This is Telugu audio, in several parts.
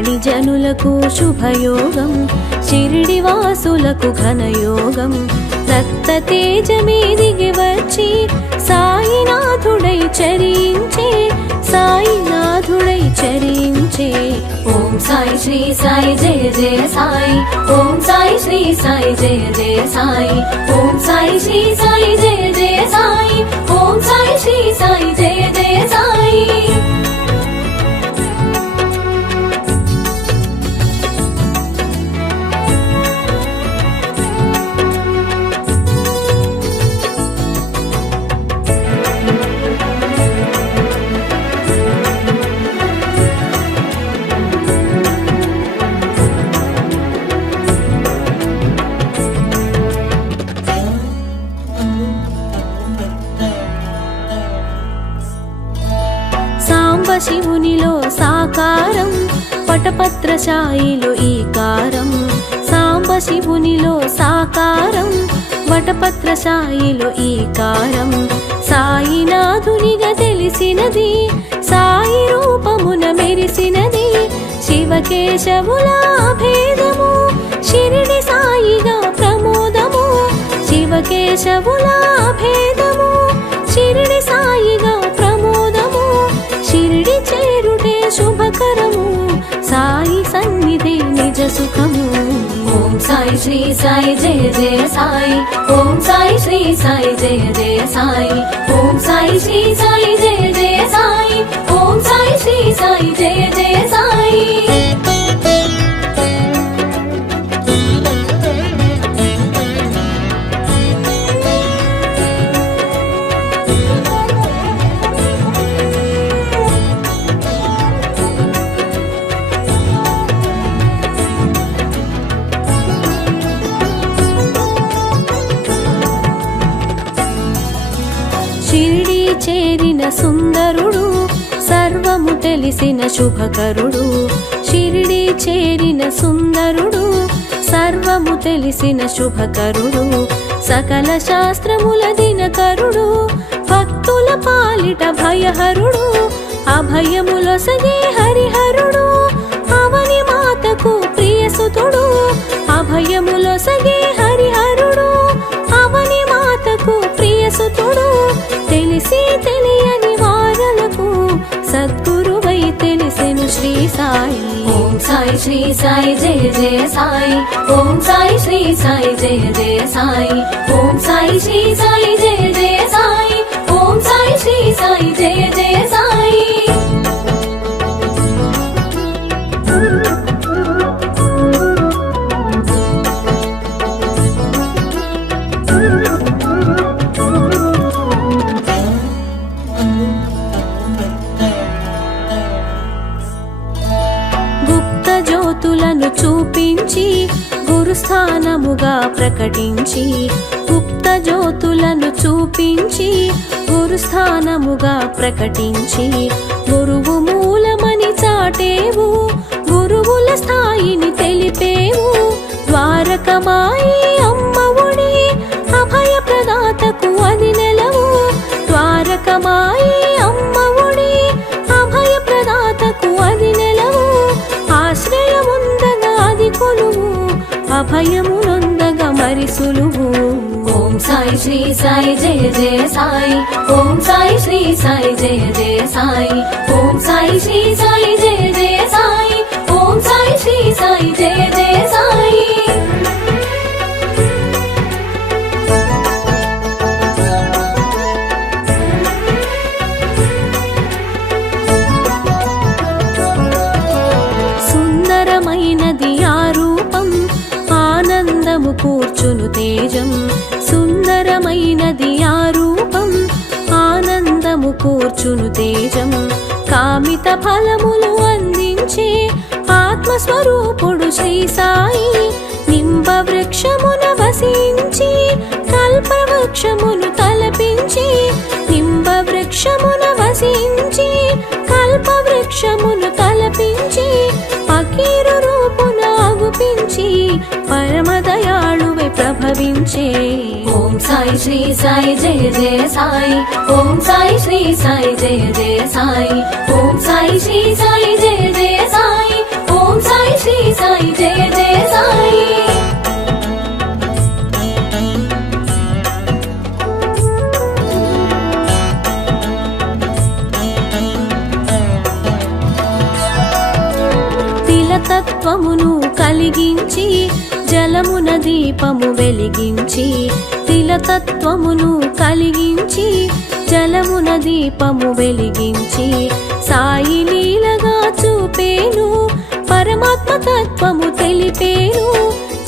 ధరణి జనులకు శుభయోగం, షిరిడి వాసులకు ఘనయోగం. రక్త తేజమే దిగి వచ్చి సాయినాథుడై చరించే, సాయినాథుడై చరించే. ఓం సాయి శ్రీ సాయి జయ జయ సాయి, ఓం సాయి శ్రీ సాయి జయ జయ సాయి, ఓం సాయి శ్రీ సాయి జయ జయ సాయి, ఓం సాయి శ్రీ సాయి జయ జయ సాయి. శివునిలో సాకారం, వటపత్రశాయిలో ఈకారం. సాంబ శివునిలో సాకారం, వటపత్రశాయిలో ఈకారం. సాయినాథునిగా తెలిసినది, సాయి రూపమున మెరిసినది. శివకేశవుల భేదము, షిరిడి సాయిగా ప్రమోదము. శివకేశవుల భేదము, షిరిడి సాయిగా ప్రమోదము. షిరిడి చేరుటే శుభకరము, సాయి సన్నిధి నిజ సుఖము. ఓం సాయి శ్రీ సాయి జయ జయ సాయి, ఓం సాయి శ్రీ సాయి జయ జయ సాయి, ఓం సాయి శ్రీ సాయి జయ జయ సాయి, ఓం సాయి శ్రీ సాయి జయ జయ సాయి. షిరిడి చేరిన సుందరుడు, సర్వము తెలిసిన శుభకరుడు. షిరిడి చేరిన సుందరుడు, సర్వము తెలిసిన శుభకరుడు. సకల శాస్త్రముల దినకరుడు, భక్తుల పాలిట భయహరుడు. అభయములొసగే హరిహరుడు, అవని మాతకు ప్రియసుతుడు. అభయములొసగే హరిహరుడు, అవని మాతకు ప్రియసుతుడు. తెలిసి తెలియని వారలకు సద్గురువై తెలిసెను శ్రీ సాయి. ఓం సాయి శ్రీ సాయి జయ జయ సాయి, ఓం సాయి శ్రీ సాయి జయ జయ సాయి, ఓం సాయి శ్రీ సాయి జయ జయ సాయి, ఓం సాయి శ్రీ సాయి జయ జయ సాయి. చూపించి గురుస్థానముగా ప్రకటించి, గుప్త జ్యోతులను చూపించి గురుస్థానముగా ప్రకటించి. గురువు మూలమని చాటేవు, గురువుల స్థాయిని తెలిపేవు. ద్వారకమాయి అమ్మవుడి, అభయ ప్రదాతకు అది నెలవు. ద్వారకమాయి అమ్మవుడి, అభయ ప్రదాతకు అది నెలవు. ఆశ్రయముందగా అది కొలువు, అభయమునొందగా మరి సులువు. ఓం సాయి శ్రీ సాయి జయ జయ సాయి, ఓం సాయి శ్రీ సాయి జయ జయ సాయి, ఓం సాయి శ్రీ సాయి జయ జయ సాయి, ఓం సాయి శ్రీ సాయి జయ జయ సాయి. సుందరమైనది ఆ రూపం, ఆనందము కూర్చును తేజం. సుందరమైనది ఆ రూపం, ఆనందము కూర్చును తేజం. కామిత ఫలములు అందించే ఆత్మస్వరూపుడు శ్రీ సాయి. నింబ వృక్షమున వసించి కల్పవృక్షమును తలపించి. నింబ వృక్షమున వసించి కల్పవృక్షమును తలపించి. ఫకీరు రూపున అగుపించి పరమదయాళువై ప్రభవించే. ఓం సాయి శ్రీ సాయి జయ జయ సాయి, ఓం సాయి శ్రీ సాయి జయ జయ సాయి, ఓం సాయి శ్రీ సాయి జయ జయ సాయి, ఓం సాయి జయ జయ సాయి. తిలతత్వమును కలిగించి జలమున దీపము వెలిగించి, తిలతత్వమును కలిగించి జలమున దీపము వెలిగించి, సాయి లీలగా చూపేను పరమాత్మ తత్వము తెలిపేను.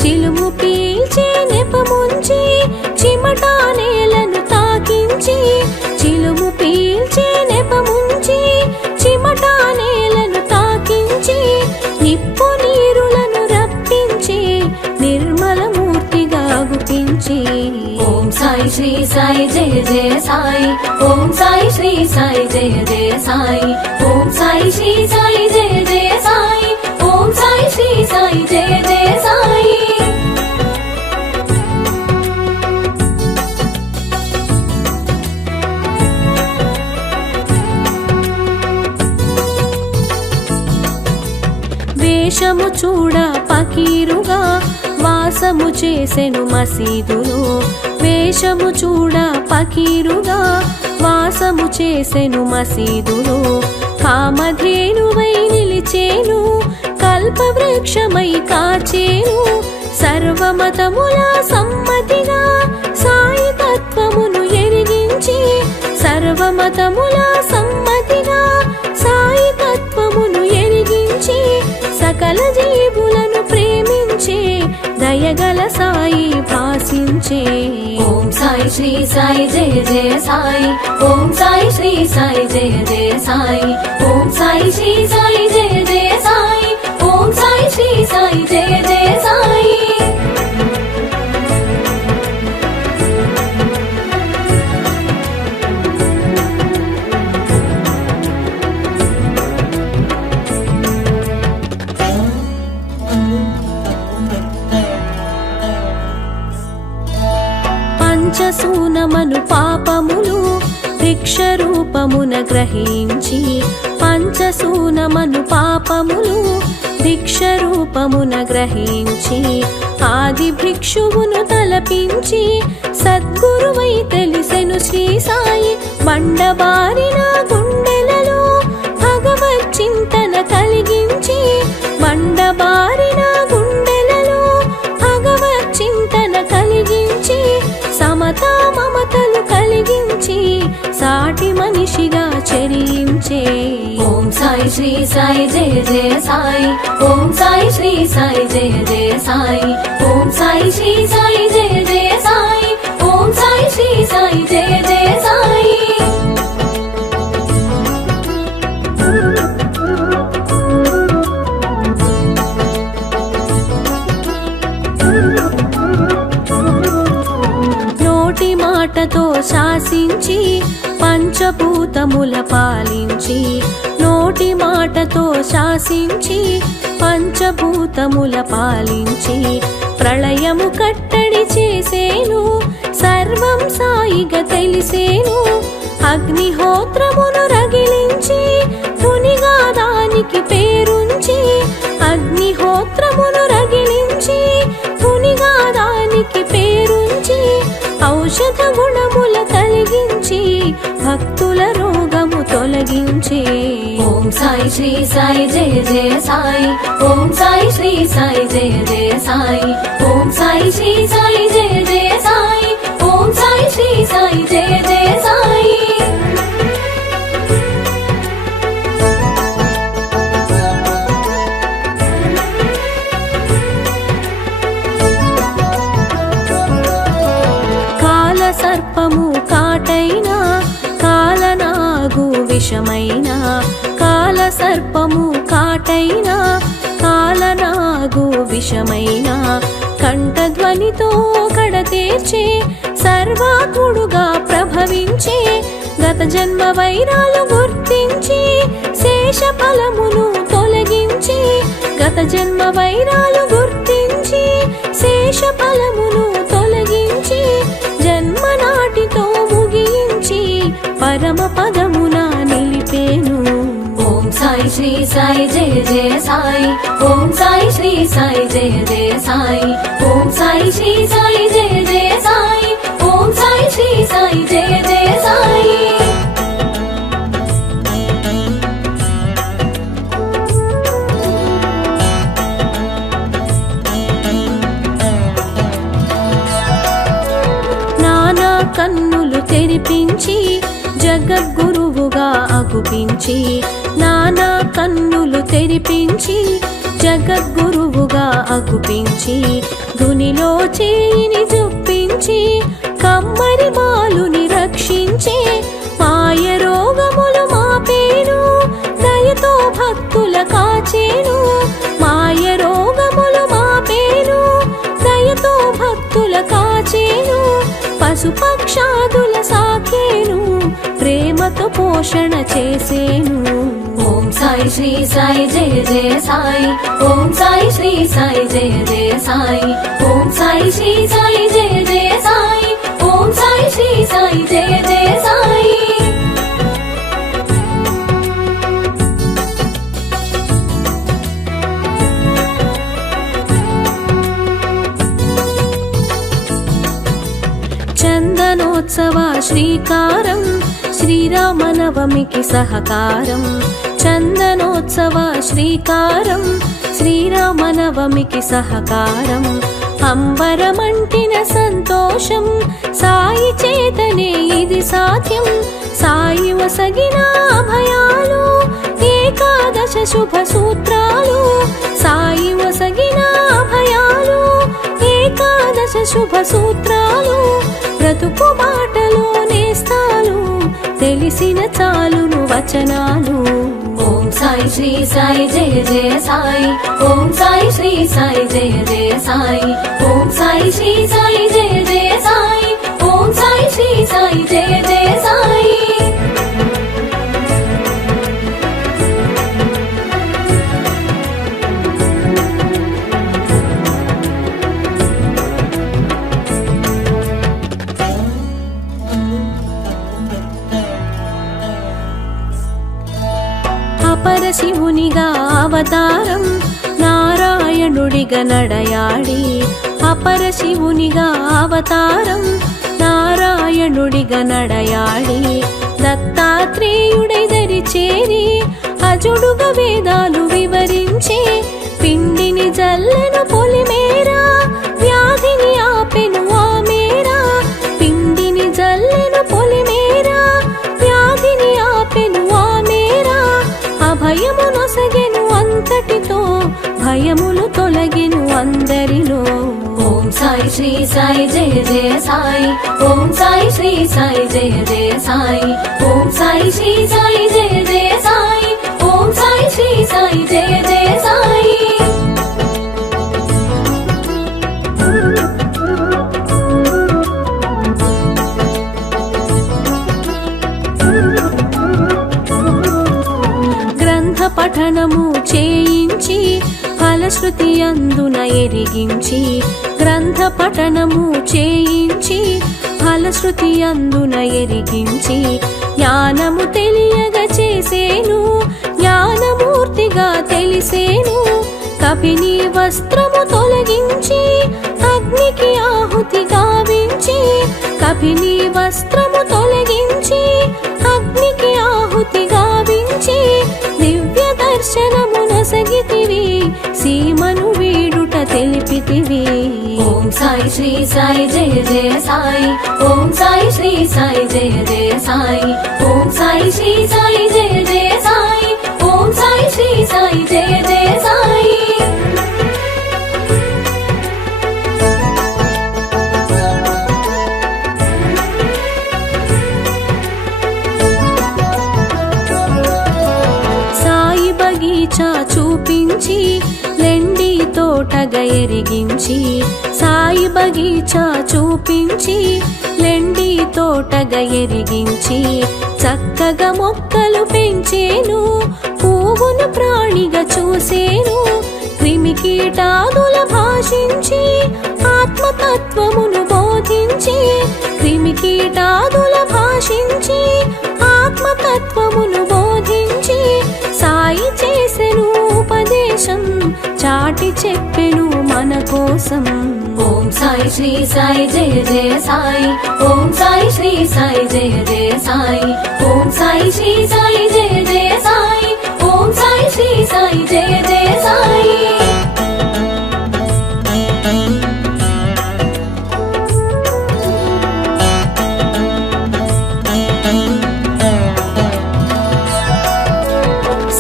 చిలుము పీల్చే నెపముంచి చిమటా నేలను తాకించి, చిలుము పీల్చే నెపముంచి చిమటా నేలను తాకించి, నిప్పు నీరులను రప్పించి నిర్మల మూర్తిగా గుపించి. ఓం సాయి శ్రీ సాయి జయ జయ సాయి. ఓం సాయి శ్రీ సాయి జయ జయ సాయి. ఓం సాయి శ్రీ సాయి జయ జయ సాయి. ఓం సాయి శ్రీ సాయి జయ జయ సాయి. వేషము చూడ పకీరుగా వాసము చేసెను మసీదులో, వేషము చూడ పకీరుగా వాసము చేసెను మసీదులో. కామధేనువై నిలిచేను కల్పవృక్షమై కాచేను, సర్వమతముల సమ్మతిగా సాయి తత్వమును ఎరిగించి, సర్వమతముల సమ్మతిగా సాయి తత్వమును ఎరిగించి, సకల జీవులను ప్రేమించే దయగల సాయి భాసించే. ఓం సాయి శ్రీ సాయి జయ జయ సాయి. ఓం సాయి శ్రీ సాయి జయ జయ సాయి. ఓం సాయి శ్రీ సాయి జయ జయ సాయి. ఓం సాయి శ్రీ సాయి జయ జయ సాయి. పంచసూనమను పాపములు భిక్ష రూపమున గ్రహించి, పంచసూనమను పాపములు భిక్ష రూపమున గ్రహించి, ఆది భిక్షువును తలపించి సద్గురువై తెలిసెను శ్రీ సాయి. బండబారిన గుండెలలో భగవత్ చింతన కలిగించి, బండబారిన గుండెలలో భగవత్ చింతన కలిగించి, సమతా మమతలు కలిగించి సాటి మనిషిగా చరించే. ఓం సాయి శ్రీ సాయి జయ జయ సాయి. ఓం సాయి శ్రీ సాయి జయ జయ సాయి. ఓం సాయి శ్రీ సాయి జయ జయ సాయి. ఓం సాయి శ్రీ సాయి జయ జయ సాయి. నోటి మాటతో శాసించి పంచభూతముల పాలించి, నోటి మాటతో శాసించి పంచభూతముల పాలించి, ప్రళయము కట్టడి చేసేను సర్వం సాయిగా తెలిసేను. అగ్నిహోత్రమును రగిలించి తునిగా దానికి పేరుంచి, అగ్నిహోత్రమును రగిలించి తునిగా దానికి పేరుంచి, ఔషధ గుణముల కలిగించి భక్తుల రోగము తొలగించి. ఓం సాయి శ్రీ సాయి జయ జయ సాయి. ఓం సాయి శ్రీ సాయి జయ జయ సాయి. ఓం సాయి శ్రీ సాయి జయ జయ సాయి. ఓం సాయి శ్రీ సాయి జయ జయ సాయి. సర్పము కాటైనా కాలనాగు విషమైనా, కాల సర్పము కాటైనా కాలనాగు విషమైనా, కంఠధ్వనితో కడతేర్చే సర్వాత్ముడుగా ప్రభవించే, గత జన్మ వైరాలు గుర్తించి శేష ఫలమును తొలగించి, గత జన్మ వైరాలు గుర్తించి శేష ఫలమును తొలగించి, జన్మ నాటితో ముగించి పరమ పదమున నిలిపేను. ఓం సాయి సాయి శ్రీ సాయి జయ జయ సాయి ఓం సాయి శ్రీ సాయి జయ జయ సాయి ఓం సాయి శ్రీ సాయి జయ జయ సాయి ఓం సాయి శ్రీ సాయి జయ జయ సాయి. నానా కన్నులు తెరిపించి జగద్గురువుగా అగుపించి నానా కన్నులు తెరిపించి జగద్గురువుగా అగుపించి ధునిలో చేయిని జొప్పించి కమ్మరి బాలుని రక్షించే మాయ రోగములు మాపేను దయతో భక్తుల కాచేను మాయ రోగములు మాపేను దయతో భక్తుల కాచేను పశుపక్షాదుల సాకేను ప్రేమతో పోషణ చేసేను. ఓం సాయి శ్రీ సాయి జయ జయ సాయి ఓం సాయి శ్రీ సాయి జయ జయ సాయి ఓం సాయి శ్రీ సాయి జయ జయ సాయి ఓం సాయి శ్రీ సాయి జయ జయ సాయి. చందనోత్సవ శ్రీకారం శ్రీరామనవమికి సహకారం చందనోత్సవ శ్రీకారం శ్రీరామనవమికి సహకారం అంబరమంటిన సంతోషం సాయి చేతనే ఇది సాధ్యం సాయి వసగిన అభయాలు ఏకాదశ శుభ సూత్రాలు సాయి వసగిన అభయాలు ఏకాదశ శుభ సూత్రాలు బ్రతుకు బాటలో నేస్తాలు తెలిసిన చాలును వచనాలు. ఓం సాయి శ్రీ సాయి జయ జయ సాయి ఓం సాయి శ్రీ సాయి జయ జయ సాయి ఓం సాయి శ్రీ సాయి జయ జయ సాయి ఓం సాయి శ్రీ సాయి జయ జయ సాయి. పరశివునిగా అవతారం నారాయణుడిగా నడయాడి అపరశివునిగా అవతారం నారాయణుడిగా నడయాడి దత్తాత్రేయుడై దరి చేరి అజుడుగా వేదాలు వివరించే పిండిని జల్లెను పొలిమేరా వ్యాధిని ఆపెను ఆ మేరా పిండిని జల్లెను పొలిమేరా వ్యాధిని ఆపెను ఆ మేరా అభయము నొసగెను అంతటితో భయములు తొలగెను అందరిలో. ఓం సాయి శ్రీ సాయి జయ జయ సాయి ఓం సాయి శ్రీ సాయి జయ జయ సాయి ఓం సాయి శ్రీ సాయి జయ జయ సాయి ఓం సాయి శ్రీ సాయి జయ జయ సాయి. పఠనము చేయించి ఫలశ్రుతి అందున ఎరిగించి గ్రంథ పఠనము చేయించి ఫలశ్రుతి అందున ఎరిగించి జ్ఞానము తెలియగా చేసేను జ్ఞానమూర్తిగా తెలిసేను కపిని వస్త్రము తొలగించి అగ్నికి ఆహుతి గావించి కపిని వస్త్రము తొలగించి అగ్నికి ఆహుతి గావించి దివ్య దర్శనము నొసగితివి సీమను వీడుట తెలిపితివి. ఓం సాయి శ్రీ సాయి జయ జయ సాయి ఓం సాయి శ్రీ సాయి జయ జయ సాయి ఓం సాయి శ్రీ సాయి జయ జయ సాయి ఓం సాయి శ్రీ సాయి జయ జయ సాయి. బగీచా చూపించి లెండి తోటగా ఎరిగించి సాయి బగీచా చూపించి లెండి తోటగా ఎరిగించి చక్కగా మొక్కలు పెంచేను పువ్వును ప్రాణిగా చూసేను క్రిమి కీటాదుల భాషించి ఆత్మతత్వమును బోధించి క్రిమి కీటాదుల భాషించి ఆత్మతత్వమును బోధించి సాయి సందేశం చాటి చెప్పెను మన కోసం. ఓం సాయి శ్రీ సాయి జయ జయ సాయి, ఓం సాయి శ్రీ సాయి జయ జయ సాయి, ఓం సాయి శ్రీ సాయి జయ జయ సాయి, ఓం సాయి శ్రీ సాయి జయ జయ సాయి.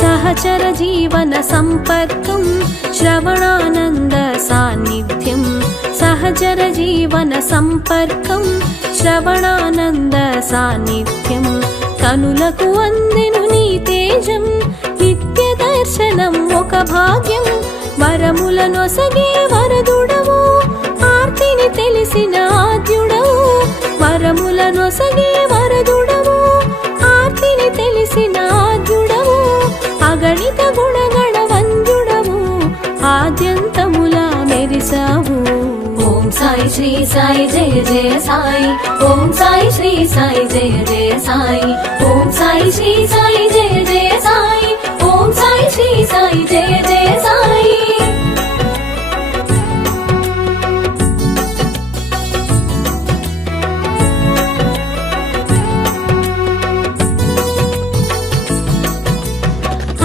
సహచర జీవన సంపర్కం శ్రవణానంద సాన్నిధ్యం, సహచర జీవన సంపర్కం శ్రవణానంద సాన్నిధ్యం. కనులకు అందెను నీ తేజం, నిత్య దర్శనం ఒక భాగ్యం. వరములనొసగే వరదుడవు, ఆర్తిని తెలిసిన ఆద్యుడవు. వరములనొసగే వరదుడవు, ఆర్తిని తెలిసిన ఆద్యుడవు. అగణిత గుణగణ వంద్యుడవు, ఆద్యంతములా మెరిసావు. ఓం సాయి శ్రీ సాయి జయ జయ సాయి, ఓం సాయి శ్రీ సాయి జయ జయ సాయి, ఓం సాయి శ్రీ సాయి జయ జయ సాయి, ఓం సాయి శ్రీ సాయి జయ జయ సాయి.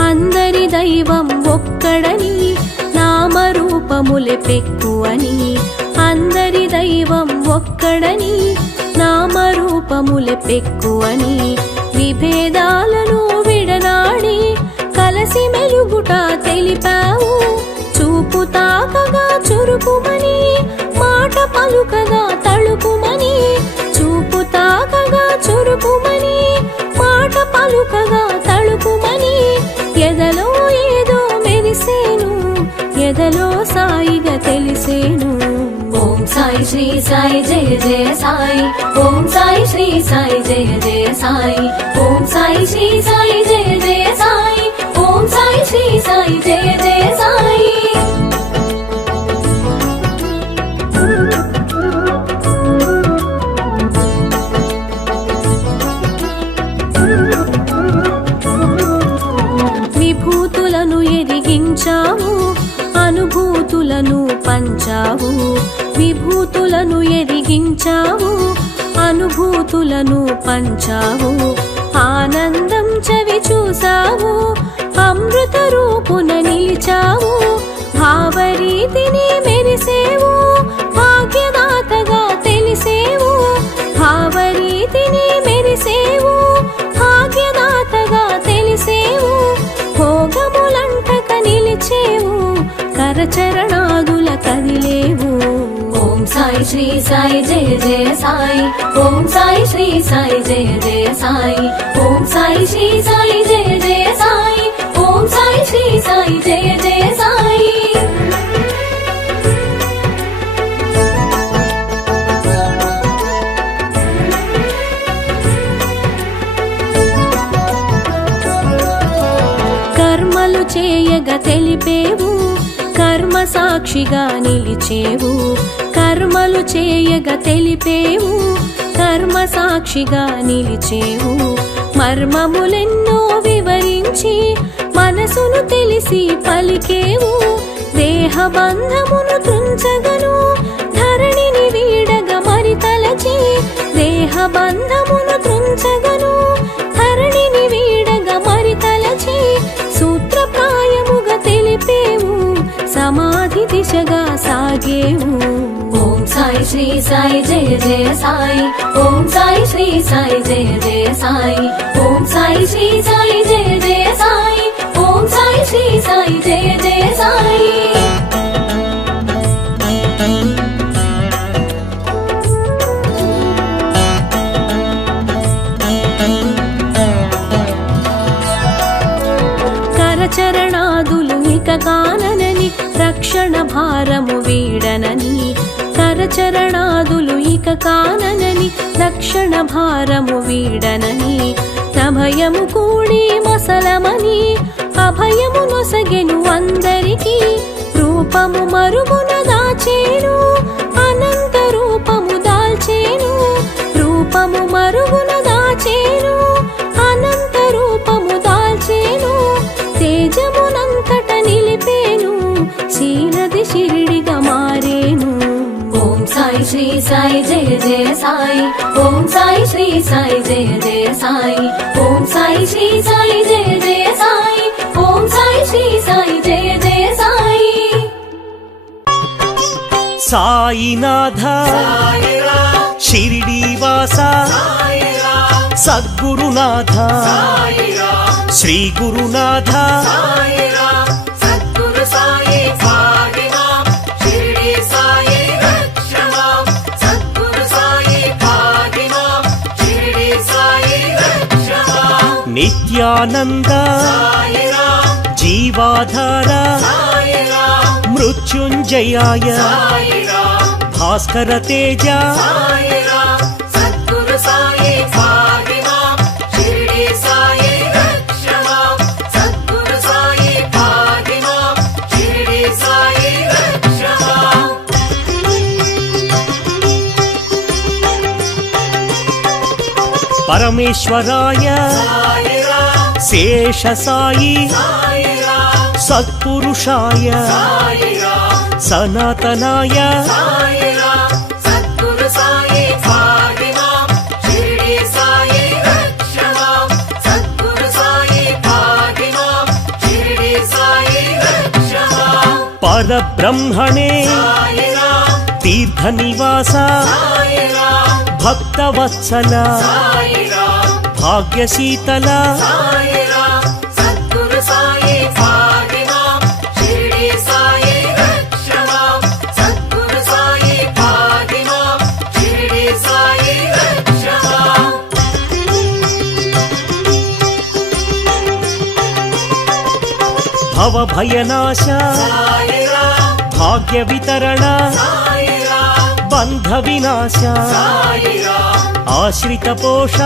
అందరి దైవం ఒక్కడని, నామరూపములే పెక్కువని. అందరి దైవం ఒక్కడని, నామరూపములే పెక్కువని. విభేదాలను విడనాడి కలసి మెలుగుట తెలిపావు. చూపు తాకగా చురుకుమని, మాట పలుకగా తళుకుమని. చూపు తాకగా చురుకుమని, మాట పలుకగా తళుకుమని. ఎదలో ఏదో మెరిసేను, ఎదలో సాయిగా తెలిసేను. ఓం సాయి శ్రీ సాయి జయ జయ సాయి, ఓం సాయి శ్రీ సాయి జయ జయ సాయి, ఓం సాయి శ్రీ సాయి జయ జయ సాయి, ఓం సాయి శ్రీ సాయి జయ జయ సాయి. విభూతులను ఎదిగించావు, అనుభూతులను పంచావు. విభూతులను ఎదిగించావు, అనుభూతులను పంచావు. ఆనందం చవి చూసావు, అమృత రూపున నిలిచావు. భావరీతిని మెరిసేవు, భాగ్యదాతగా తెలిసేవు. భావరీతిని మెరిసేవు, భాగ్యదాతగా తెలిసేవు. భోగములంటక నిలిచేవు, కరచరణాదుల కదిలేవు. ఓం సాయి శ్రీ సాయి జయ జయ సాయి, ఓం సాయి శ్రీ సాయి జయ జయ సాయి, ఓం సాయి శ్రీ సాయి జయ జయ సాయి, ఓం సాయి శ్రీ సాయి జయ జయ సాయి. కర్మలు చేయగా తెలిపేవు, కర్మ సాక్షిగా నిలిచేవు. కర్మలు చేయగా తెలిపేవు, కర్మ సాక్షిగా నిలిచేవు. మర్మములెన్నో వివరించి మనసును తెలిసి పలికేవు. దేహబంధమును త్రుంచగను, ధరణిని వీడగా మరి తలచి. దేహబంధమును త్రుంచగను, ధరణిని వీడగా మరి తలచి. సూత్రప్రాయముగా తెలిపేవు, సమాధి దిశగా సాగేవు. ఓం సాయి శ్రీ సాయి జయ జయ సాయి, ఓం సాయి శ్రీ సాయి జయ జయ సాయి, ఓం సాయి శ్రీ సాయి జయ జయ సాయి, ఓం సాయి శ్రీ సాయి జయ జయ సాయి. కరచరణాదులు ఇక కాననని, రక్షణ భారము వీడనని. కరచరణాదులు ఇక కాననని, రక్షణ భారము వీడనని. ప్రభయము కూడి మసలమని, అభయము నొసగెను అందరికీ. రూపము మరుగున దాచేను, అనంత రూపము దాల్చేను. రూపము మరుగున దాచేను, అనంత రూపము దాల్చేను. తేజమునంతట నిలిపే సాయి జయ జయ సాయి ఓం సాయి శ్రీ సాయి జయ జయ సాయి ఓం సాయి శ్రీ సాయి జయ జయ సాయి ఓం సాయి శ్రీ సాయి జయ జయ సాయి సాయినాథ షిరిడీవాస సద్గురునాథ శ్రీ గురునాథ నిత్యానంద జీవాధార మృత్యుంజయాయ భాస్కర తేజ పరమేశ్వరాయ శేష సాయి సత్పురుషాయ సనాతనాయ పరబ్రహ్మణే తీర్థనివాస భక్తవత్సల భాగ్యశీతల భవభయనాశ భాగ్య వితరణ బంధ వినాశ ఆశ్రిత పోష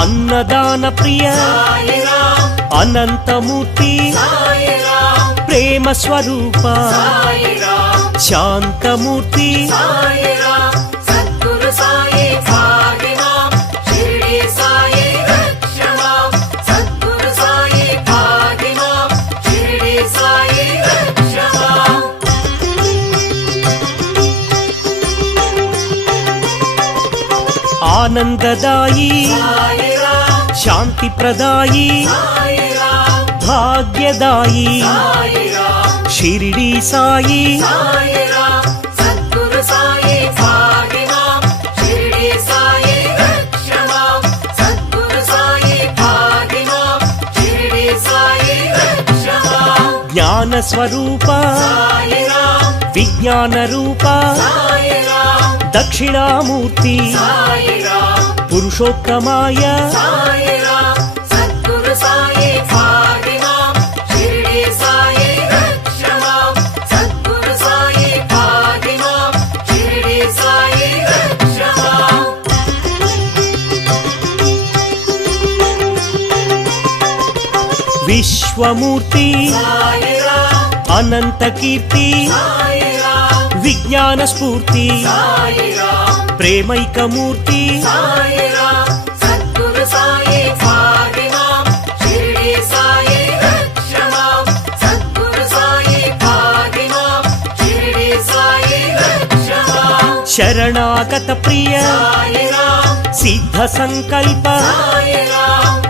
అన్నదాన ప్రియ అనంతమూర్తి ప్రేమ స్వరూప శాంతమూర్తి ఆనందదాయి శాంతి ప్రదాయి భాగ్యదాయి షిరిడి సాయి జ్ఞాన స్వరూప విజ్ఞాన రూప దక్షిణామూర్తి పురుషోత్తమాయ విశ్వమూర్తి అనంత కీర్తి విజ్ఞాన స్ఫూర్తి ప్రేమైకమూర్తి శరణాగత ప్రియ సిద్ధ సంకల్ప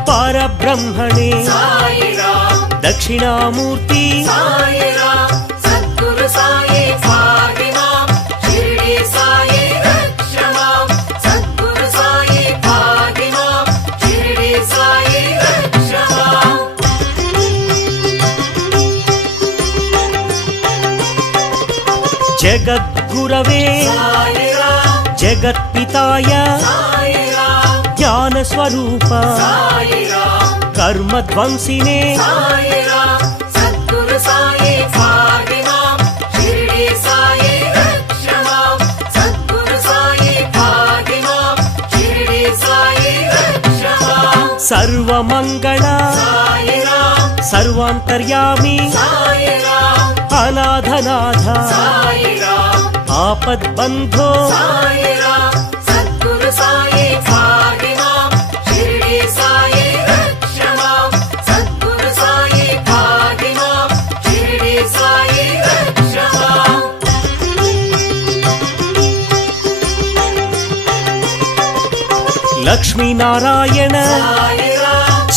పరబ్రహ్మణే దక్షిణామూర్తి జగద్గురవే జగత్పితాయ జ్ఞాన స్వరూప కర్మధ్వంసినే సర్వమంగళ సర్వాంతర్యామి అనాథనాథ ఆపద్బంధో సద్గురు సాయి లక్ష్మీనారాయణ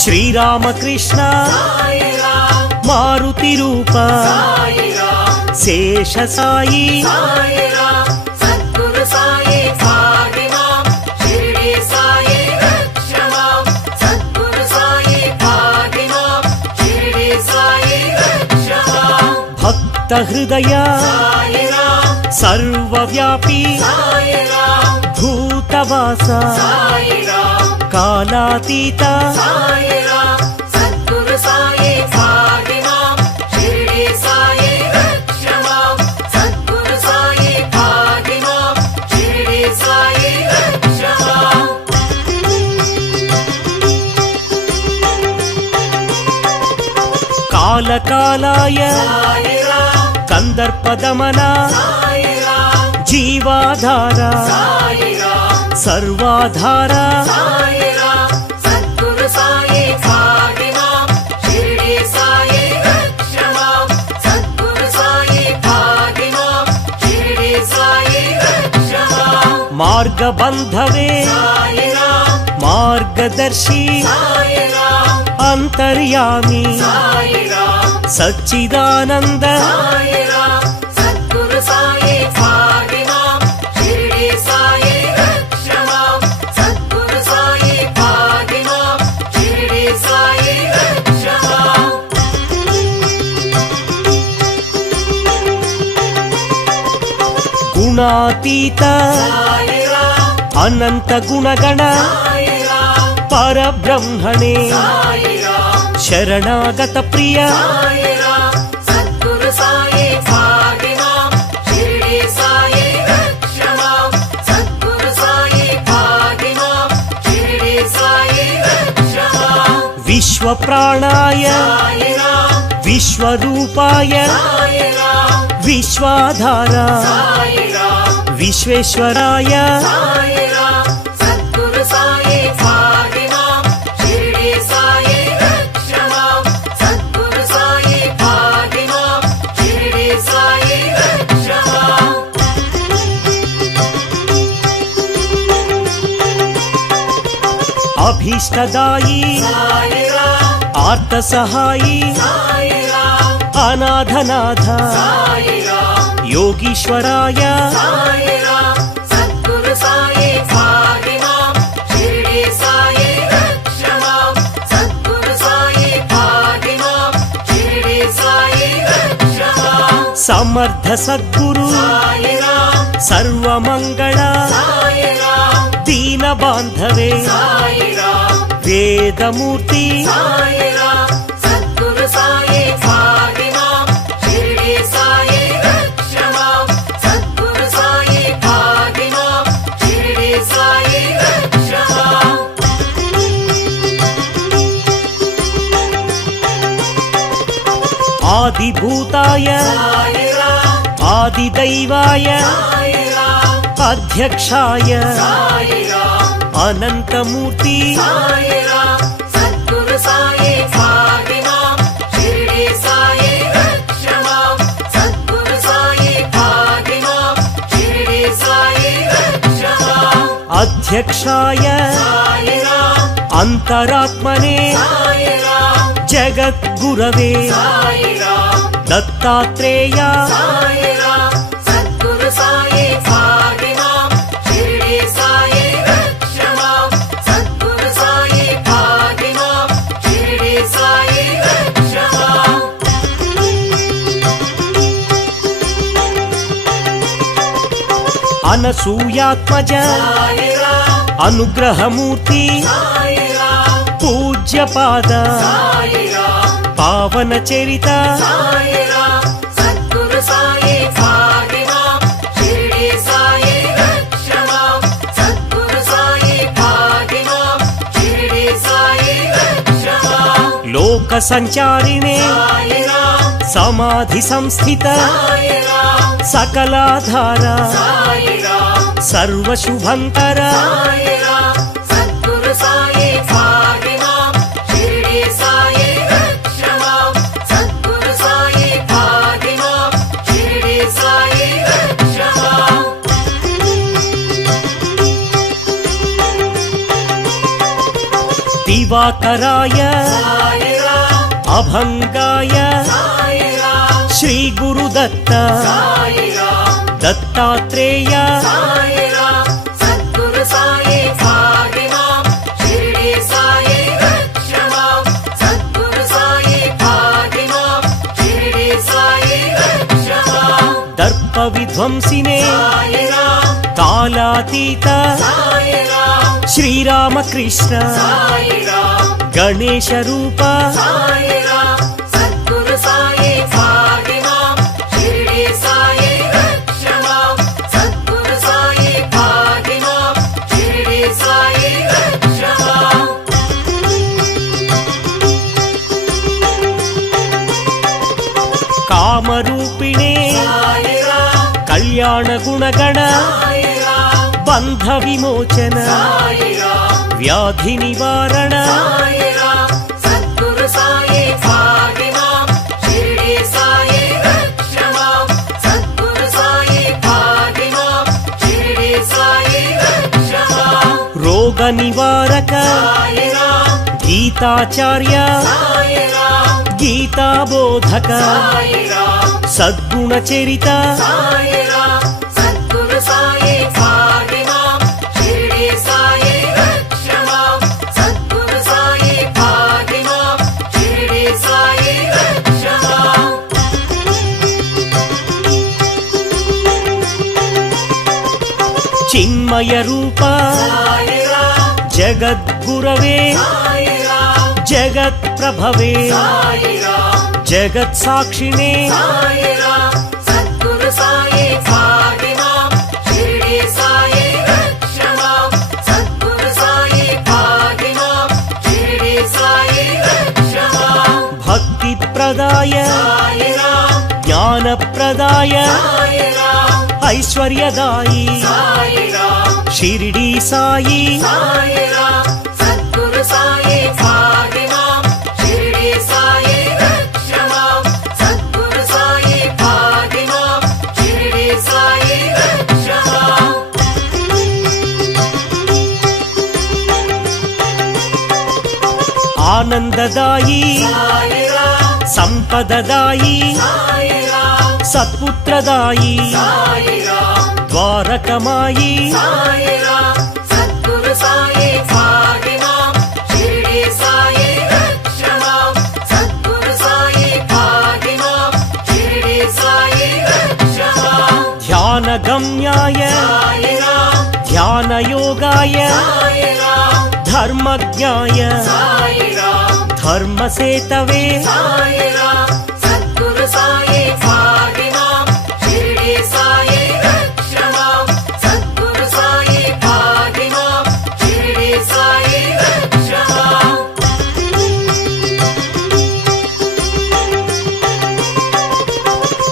శ్రీరామకృష్ణ మారుతి రూప శేష సాయి భక్త హృదయ సర్వవ్యాపీ భూతవాస కాలాతీత కాలకాలాయ కందర్పదమన జీవాధార సర్వాధార మార్గబంధవే మార్గదర్శి అంతర్యామి సచ్చిదానంద గుణాతీత అనంత గుణగణ పరబ్రహ్మణే శరణాగత ప్రియ విశ్వప్రాణాయ విశ్వరూపాయ విశ్వాధార విశ్వేశ్వరాయ అభీష్టదాయి ఆర్తసహాయి అనాథనాథ యోగీశ్వరాయ సమర్థ సద్గురు సర్వమంగళ దీన బాంధవే వేదమూర్తి ఆదిభూతాయ ఆదిదైవాయ అధ్యక్షాయ అనంతమూర్తి అధ్యక్షాయ అంతరాత్మనే జగద్గురవే దత్తాత్రేయ అనసూయాత్మజ అనుగ్రహమూర్తి పూజ్యపాద పావన చరిత లోక సంచారిణే సమాధి సంస్థిత సకలాధార సర్వశుభంకర दिवाकराय अभंगाय श्री गुरुदत्त दत्तात्रेय दर्प विध्वंसिने कालातीत श्रीरामकृष्ण गणेश रूप कामरूपिणे कल्याण गुणगण बंध विमोचन व्याधि निवारण रोग निवारक गीताचार्य गीता बोधक सद्गुण चरित चिन्मय रूप जगद्गुरवे जगत् प्रभवे जगत् साक्षिणे भक्ति प्रदाय ज्ञान प्रदाय ऐश्वर्यदायी शिरडी साई आनंददायी संपददायी सत्पुत्रदायी द्वारकमायी ध्यानगम्याय ध्यानयोगाय धर्मज्ञाय धर्मसेतवे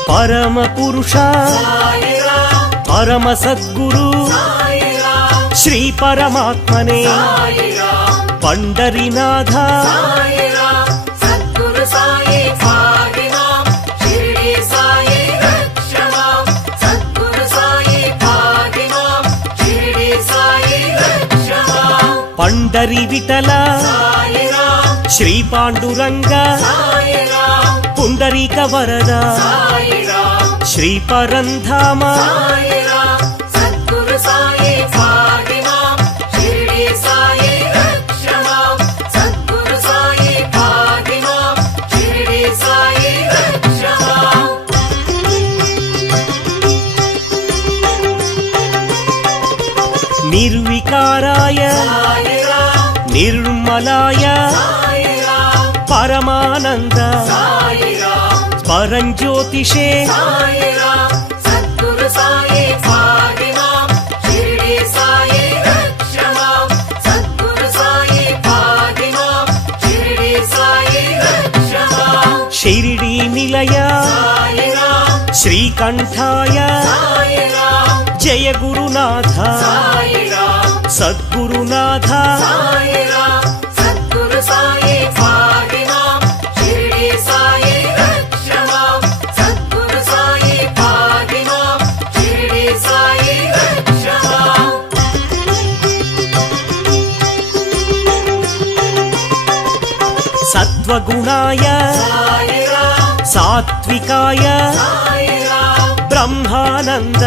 परम पुरुष परम सद्गुरु श्री परमात्मने पंडरीनाथ पंडरी विठल श्री पांडुरंग पुंडरीक वरद श्री परंधाम निर्विकाराय निर्मलाय परमानंद परंज्योतिषे शिरडी निलय श्रीकंठाय जय गुरुनाथ सद्गुरुनाथ సత్వగుణాయ సాత్వికాయ బ్రహ్మానంద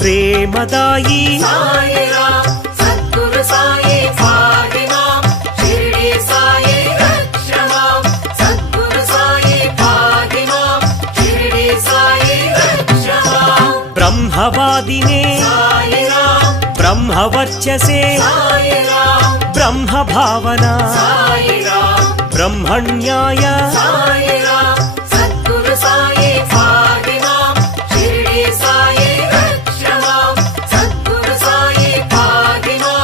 ప్రేమదాయి సద్గురు సాయి ఫాతిమా షిరిడి సాయి రక్షమాం సద్గురు సాయి ఫాతిమా షిరిడి సాయి రక్షమాం బ్రహ్మవాదినే సాయిరాం బ్రహ్మవర్చసే సాయిరాం బ్రహ్మభావన సాయిరాం బ్రహ్మణ్యాయ సాయిరాం సద్గురు సాయి ఫాతిమా షిరిడి సాయి రక్షమాం సద్గురు సాయి ఫాతిమా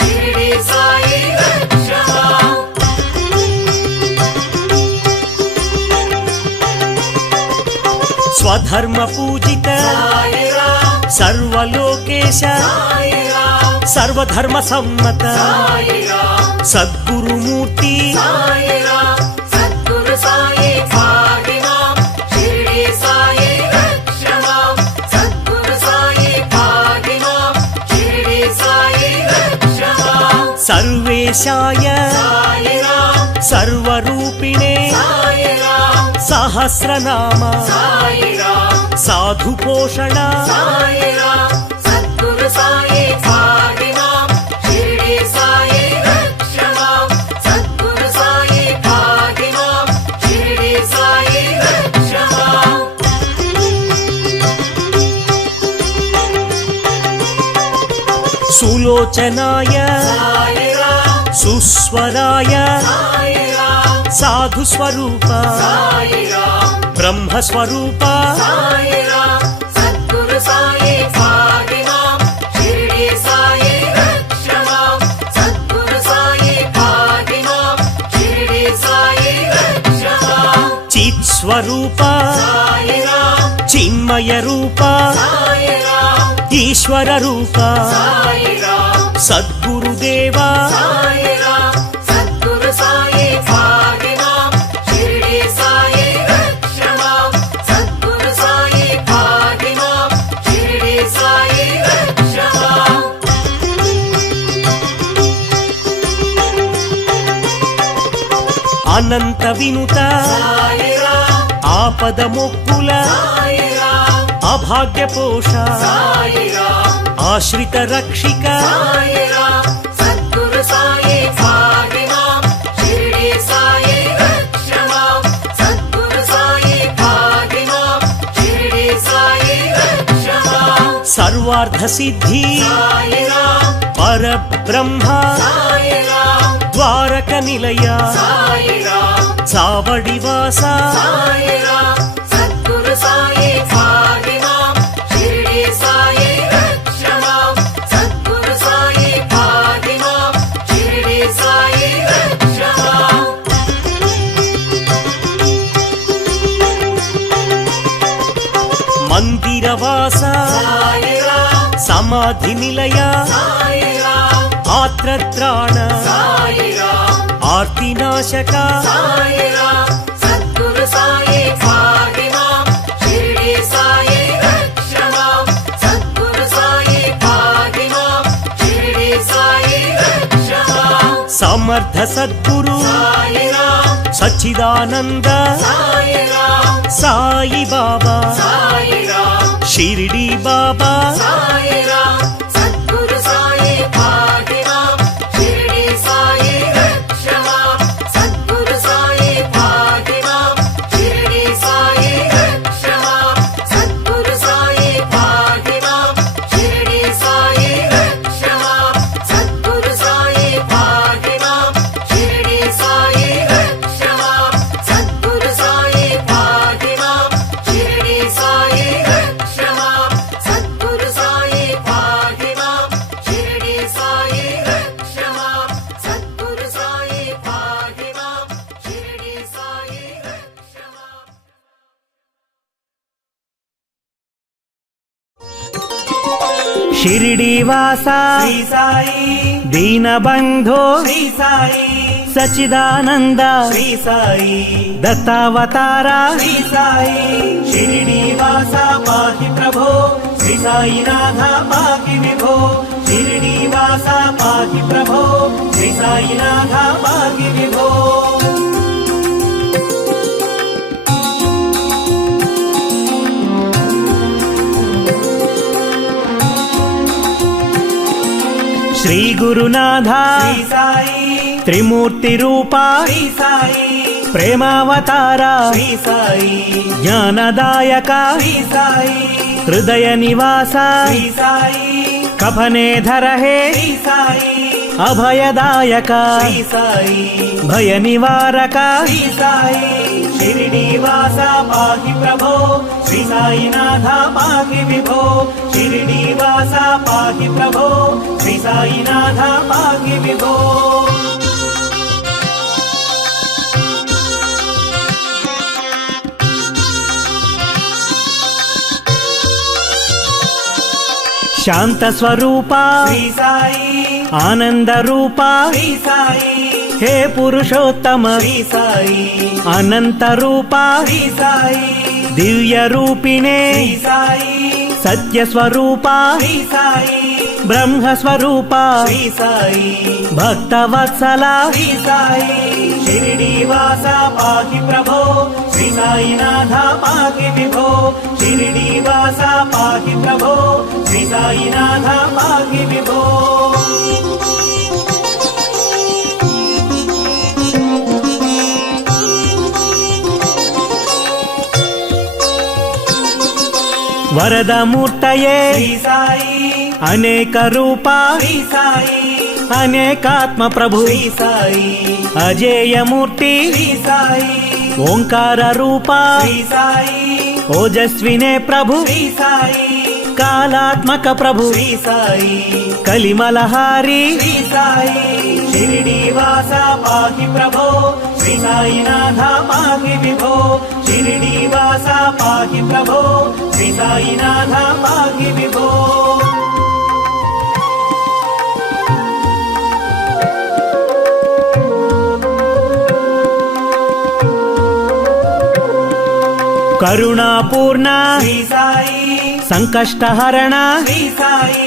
షిరిడి సాయి రక్షమాం స్వధర్మ పూజిత సాయిరాం సర్వలోకేశ సాయిరాం సర్వధర్మ సమ్మత సాయిరాం సద్గురుమూర్తి సాయిరాం సద్గురు సాయి ఫాతిమా షిరిడి సాయి రక్షమాం సద్గురు సాయి ఫాతిమా షిరిడి సాయి రక్షమాం సర్వేశాయ సాయిరాం సర్వరూపిణే సాయిరాం సహస్రనామ సాయిరాం సాధు పోషణ సాయిరాం సద్గురు సాయి ఫాతిమా షిరిడి సాయి రక్షమాం సద్గురు సాయి ఫాతిమా షిరిడి సాయి రక్షమాం సులోచనాయ సాయిరాం సుస్వరాయ సాయిరాం సాధు స్వరూప సాయిరాం బ్రహ్మస్వరూప సాయిరాం సద్గురు సాయి ఫాతిమా షిరిడి సాయి రక్షమాం సద్గురు సాయి ఫాతిమా షిరిడి సాయి రక్షమాం చిత్ స్వరూప సాయిరాం చిన్మయ రూప సాయిరాం ఈశ్వర రూప సాయిరాం సద్గురుదేవా సాయిరాం సద్గురు సాయి ఫాతిమా షిరిడి సాయి రక్షమాం సద్గురు సాయి ఫాతిమా షిరిడి సాయి రక్షమాం అనంత వినుత సాయిరాం ఆపద మొక్కుల సాయిరాం అభాగ్య పోష సాయిరాం ఆశ్రిత రక్షిక సాయిరాం సద్గురు సాయి ఫాతిమా షిరిడి సాయి రక్షమాం సద్గురు సాయి ఫాతిమా షిరిడి సాయి రక్షమాం సర్వార్థ సిద్ధి సాయిరాం పరబ్రహ్మ సాయిరాం ద్వారక నిలయ సాయిరాం చావడివాస సాయిరాం సద్గురు సాయి ఫాతిమా షిరిడి సాయి రక్షమాం సద్గురు సాయి ఫాతిమా షిరిడి సాయి రక్షమాం మందిరవాస సాయిరాం సమాధి నిలయ సాయిరాం ఆత్రత్రాణ సాయిరాం ఆర్తినాశక సాయిరాం సద్గురు సాయి ఫాతిమా షిరిడి సాయి రక్షమాం సద్గురు సాయి ఫాతిమా షిరిడి సాయి రక్షమాం సమర్థ సద్గురు సాయిరాం సచ్చిదానంద సాయిరాం సాయి బాబా సాయిరాం షిరిడి బాబా సాయిరాం సద్గురు సాయి ఫాతిమా షిరిడి సాయి రక్షమాం సద్గురు సాయి ఫాతిమా షిరిడి సాయి రక్షమాం సద్గురు సాయి ఫాతిమా షిరిడి సాయి రక్షమాం సద్గురు సాయి ఫాతిమా షిరిడి సాయి రక్షమాం సద్గురు సాయి ఫాతిమా షిరిడి సాయి రక్షమాం సద్గురు సాయి ఫాతిమా షిరిడి సాయి రక్షమాం సద్గురు సాయి ఫాతిమా షిరిడి సాయి రక్షమాం షిరిడివాస శ్రీ సాయి దీనబంధో శ్రీ సాయి సచిదానంద శ్రీ సాయి దత్తావతార శ్రీ సాయి షిరిడీవాస పాహి ప్రభో శ్రీ సాయినాథ పాహి విభో షిరిడీవాస పాహి ప్రభో శ్రీ సాయినాథ పాహి విభో శ్రీ గురునాథ శ్రీ సాయి త్రిమూర్తి రూప శ్రీ సాయి ప్రేమావతార శ్రీ సాయి జ్ఞానదాయక శ్రీ సాయి హృదయ నివాస శ్రీ సాయి కఫనేధర హే శ్రీ సాయి అభయదాయక శ్రీ సాయి భయ నివారక శ్రీ సాయి షిరిడీవాస పాహి ప్రభో శ్రీ సాయినాథ పాహి విభో షిరిడీవాస పాహి ప్రభో శ్రీ సాయినాథ పాహి విభో శాంత స్వరూప శ్రీ సాయి ఆనంద రూప శ్రీ సాయి హే పురుషోత్తమ శ్రీ సాయి అనంత రూప శ్రీ సాయి దివ్య రూపిణే శ్రీ సాయి సత్య స్వరూప శ్రీ సాయి బ్రహ్మ స్వరూప శ్రీ సాయి భక్త వత్సల శ్రీ సాయి షిరిడీవాస పాహి ప్రభో శ్రీ సాయినాథ పాహి విభో షిరిడీవాస పాహి ప్రభో శ్రీ సాయినాథ పాహి విభో వరదమూర్తయే శ్రీ సాయి అనేక రూప శ్రీ సాయి అనేకాత్మ ప్రభు శ్రీ సాయి అజేయమూర్తి శ్రీ సాయి ఓంకార రూప శ్రీ సాయి ఓజస్వినే ప్రభు శ్రీ సాయి కాలాత్మక ప్రభు శ్రీ సాయి కలిమలహారి శ్రీ సాయి షిరిడీవాస పాహి ప్రభో శ్రీ సాయినాథ పాహి విభో షిరిడీవాస పాహి ప్రభో శ్రీ సాయినాథ పాహి విభో కరుణాపూర్ణ శ్రీ సాయి సంకష్టహరణ శ్రీ సాయి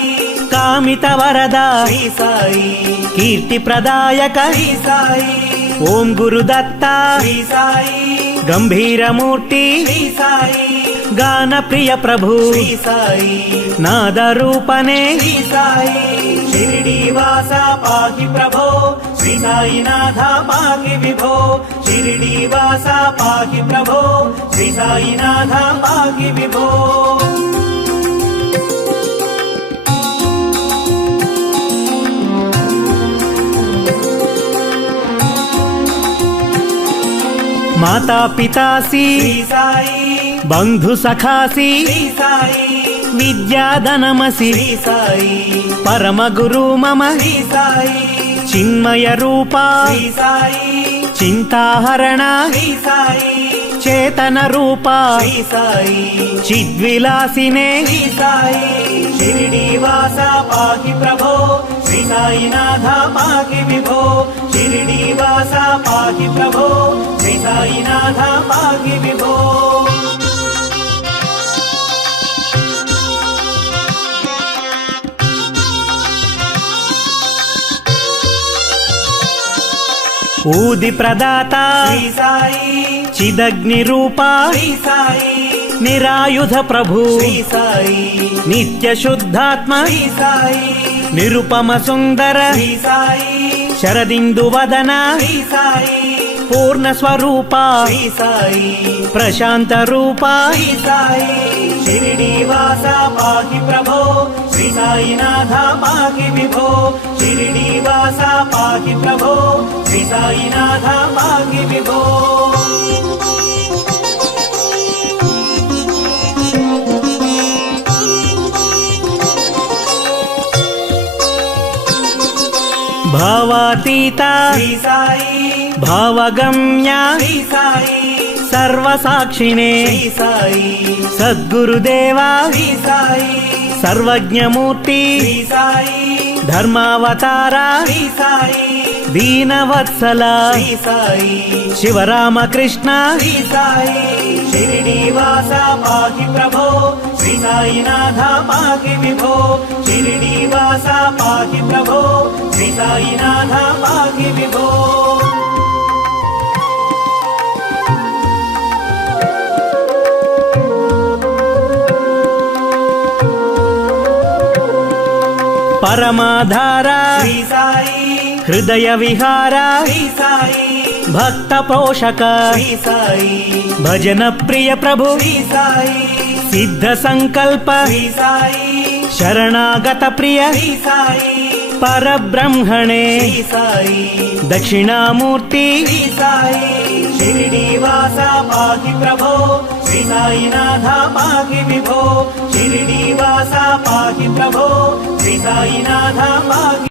కామిత వరద శ్రీ సాయి కీర్తి ప్రదాయక శ్రీ సాయి ఓం గురుదత్త శ్రీ సాయి గంభీరమూర్తి శ్రీ సాయి గాన ప్రియ ప్రభు శ్రీ సాయి నాద రూపనే శ్రీ సాయి షిరిడీవాస పాహి ప్రభో శ్రీ సాయినాథ పాహి విభో షిరిడీవాస పాహి ప్రభో శ్రీ సాయినాథ పాహి విభో మాతా పితాసి శ్రీ సాయి బంధు సఖాసి శ్రీ సాయి విద్యాధనమసి శ్రీ సాయి పరమ గురు మమ శ్రీ సాయి చిన్మయ రూప శ్రీ సాయి చింతాహరణ శ్రీ సాయి చేతన రూప శ్రీ సాయి చిద్విలాసినే శ్రీ సాయి షిరిడీవాస పాహి ప్రభో శ్రీ సాయినాథ పాహి విభో షిరిడీవాస పాహి ప్రభో శ్రీ సాయినాథ పాహి విభో ఊది ప్రదాత శ్రీ సాయి చిదగ్ని రూప శ్రీ సాయి నిరాయుధ ప్రభు శ్రీ సాయి నిత్య శుద్ధాత్మ శ్రీ సాయి నిరుపమ సుందర శ్రీ సాయి శరదిందు వదన శ్రీ సాయి పూర్ణ స్వరూప శ్రీ సాయి ప్రశాంత రూప శ్రీ సాయి షిరిడీవాస పాహి ప్రభో శ్రీ సాయినాథ పాహి విభో షిరిడీవాస పాహి ప్రభో శ్రీ సాయినాథ పాహి విభో భావాతీత శ్రీ సాయి భావగమ్య శ్రీ సాయి సర్వసాక్షిణే శ్రీ సాయి సద్గురుదేవా శ్రీ సాయి సర్వజ్ఞమూర్తి శ్రీ సాయి ధర్మావతార శ్రీ సాయి దీనవత్సల శ్రీ సాయి శివరామకృష్ణ శ్రీ సాయి షిరిడీవాస పాహి ప్రభో శ్రీ సాయినాథ పాహి విభో షిరిడీవాస పాహి ప్రభో శ్రీ సాయినాథ పాహి విభో పరమాధార శ్రీ సాయి హృదయ విహార శ్రీ సాయి భక్త పోషక శ్రీ సాయి భజన ప్రియ ప్రభు శ్రీ సాయి సిద్ధ సంకల్ప శ్రీ సాయి శరణాగత ప్రియ శ్రీ సాయి పరబ్రహ్మణే శ్రీ సాయి దక్షిణామూర్తి శ్రీ సాయి शिरडीवास पाहि प्रभो श्री साईनाथ पाहि विभो शिरडीवास पाहि प्रभो श्री साईनाथ पाहि